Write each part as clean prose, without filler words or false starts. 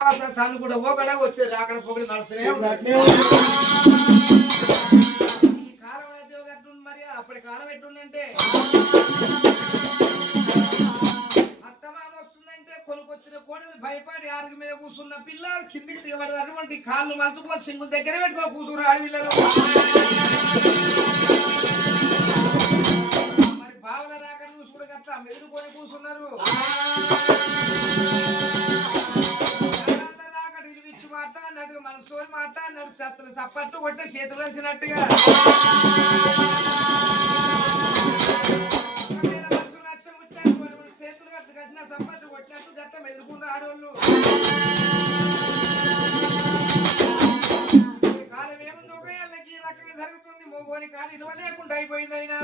తను కూడా ఒకడా వచ్చేది అక్కడ పొగడి నడుస్తూనే ఈ కాలం ఎట్టుంది మరి అప్పటి కాలం ఎట్టుందంటే అత్తమామ వస్తుందంటే కొనుకొచ్చిన కోడలు భయపడి ఆరుగు మీద కూర్చున్న పిల్ల కిందికి దిగబడి అటువంటి కాళ్ళు మలుచుకో సింగుల దగ్గర పెట్టుకో కూతురు ఆడపిల్లలు మరి బావల రాకడ చూసుకుంటే గట్లా మెదులుకొని కూర్చున్నారు మాట్లాడినట్టుగా మనసుతో మాట్లాడినాడు సత్తులు సప్పట్లు కొట్టే చేతులు వచ్చినట్టుగా మనసు నచ్చముచ్చాను చేతులు కట్టు కట్టిన సప్పట్లు కొట్టినట్టు గట్ట మెదులుకున్న ఆడోళ్ళు కాలం ఏముంది ఒక ఏళ్ళకి ఈ రకంగా జరుగుతుంది మోగోని కాడు ఇలువ లేకుండా అయిపోయింది అయినా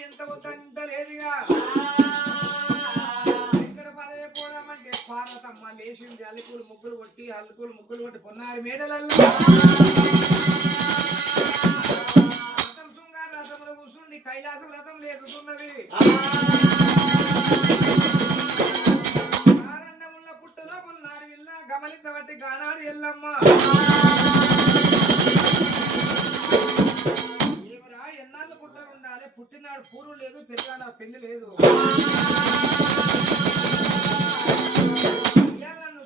ఎంత వద్దంత లేదుగా పార్వతమ్మ లేచింది అల్లుకూలు ముగ్గులు కొట్టి పొన్నారి మేడలల్లో రథం శృంగార రథంలో కూర్చుండి కైలాసం రథం లేకుతున్నది ఆరండముల పుట్టలో పొన్నాడు ఇల్ల గమనించబట్టి గానాడు ఎల్లమ్మ ఏమరా ఎన్నాళ్ళు పుట్టలు ఉండాలి పుట్టినాడు పూర్వం లేదు పెళ్ళాడు పెళ్లి లేదు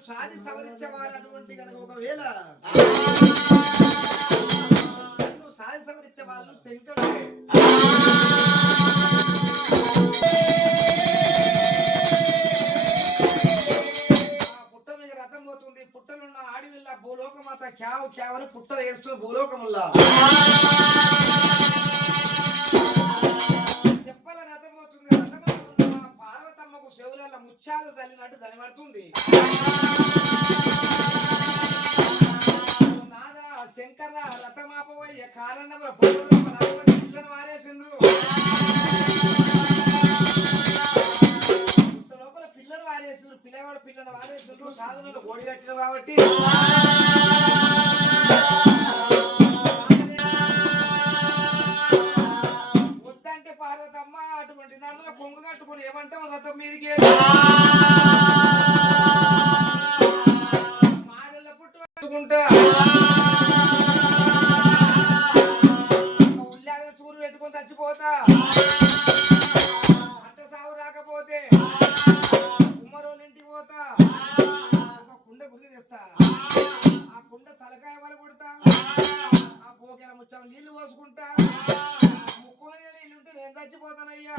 సాది సవరించేవారు అటువంటి కనుక ఒకవేళ నువ్వు సాది సవరించే వాళ్ళు శంకరుడే పుట్ట మీద రథం పోతుంది పుట్టలున్న ఆడివిల్ల భూలోకమాత క్యావ్ క్యావ్ అని పుట్టలు ఏడుస్తున్న భూలోకముల్లా చెప్పల రథం పోతుంది రథం పార్వతమ్మకు చెవుల ముత్యాలు చల్లినట్టు దనిపడుతుంది నాదా శంకర రథమాపవయ్య కారణముల పిల్లను మారేసిండు లోపల పిల్లలు వారేసిండ్రు పిల్లవాడు పిల్లను వారేసిండ్రు సాధనలు ఓడి కట్టిన కాబట్టి వద్దంటే పార్వతమ్మ అటువంటి నడుల కొంగు కట్టుకుని ఏమంటావు రథం మీదికి మాడల పుట్టు వేసుకుంటా ఉల్లాగ చూరు పెట్టుకొని చచ్చిపోతా అట్ట సాగు రాకపోతే కుమ్మరోళ్ళ ఇంటికి పోతా ఒక కుండ గురికి తెస్తా ఆ కుండ తలకాయ వల కొడతా ఆ పోకెల ముచ్చం నీళ్లు పోసుకుంటా ముక్కులు నీళ్ళు ఉంటే నేను చచ్చిపోతానయ్యా